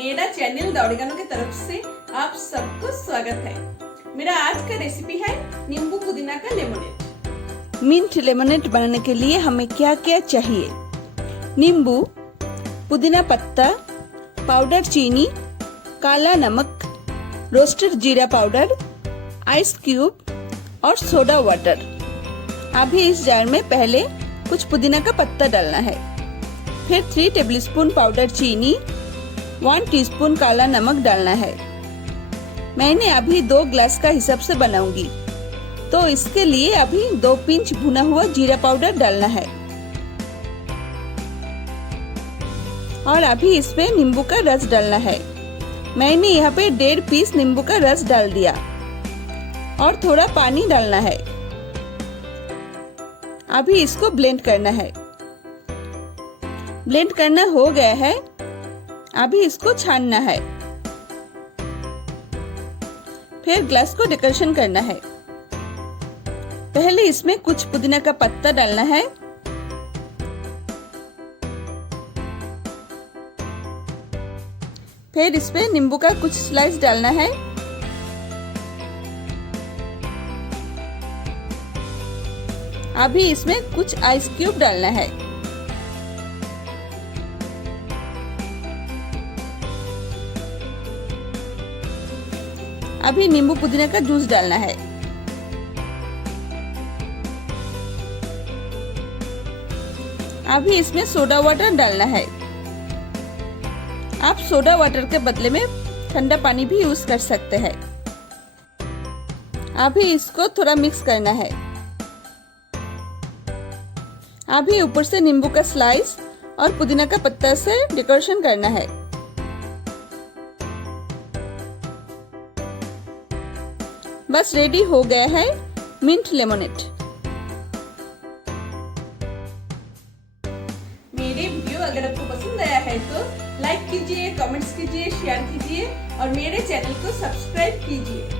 मेरा channel oregano की तरफ से आप सबको स्वागत है। मेरा आज का रेसिपी है नींबू पुदीना का लेमनेड। मिंट लेमनेड बनाने के लिए हमें क्या क्या चाहिए? नींबू, पुदीना पत्ता, पाउडर चीनी, काला नमक, रोस्टेड जीरा पाउडर, आइस क्यूब और सोडा वाटर। अभी इस जार में पहले कुछ पुदीना का पत्ता डालना है, फिर 3 टेबलस्पून पाउडर चीनी, 1 टीस्पून काला नमक डालना है। मैंने अभी 2 ग्लास का हिसाब से बनाऊंगी, तो इसके लिए अभी 2 पिंच भुना हुआ जीरा पाउडर डालना है। और अभी इसमें नींबू का रस डालना है। मैंने यहाँ पे 1.5 पीस नींबू का रस डाल दिया और थोड़ा पानी डालना है। अभी इसको ब्लेंड करना है। ब्लेंड करना हो गया है, अभी इसको छानना है। फिर ग्लास को डेकोरेशन करना है। पहले इसमें कुछ पुदीना का पत्ता डालना है, फिर इसमें नींबू का कुछ स्लाइस डालना है, अभी इसमें कुछ आइस क्यूब डालना है। अभी नींबू पुदीना का जूस डालना है। अभी इसमें सोडा वाटर डालना है। आप सोडा वाटर के बदले में ठंडा पानी भी यूज कर सकते हैं। अभी इसको थोड़ा मिक्स करना है। अभी ऊपर से नींबू का स्लाइस और पुदीना का पत्ता से डेकोरेशन करना है। बस रेडी हो गया है मिंट लेमनेड। मेरे वीडियो अगर आपको पसंद आया है तो लाइक कीजिए, कमेंट्स कीजिए, शेयर कीजिए और मेरे चैनल को सब्सक्राइब कीजिए।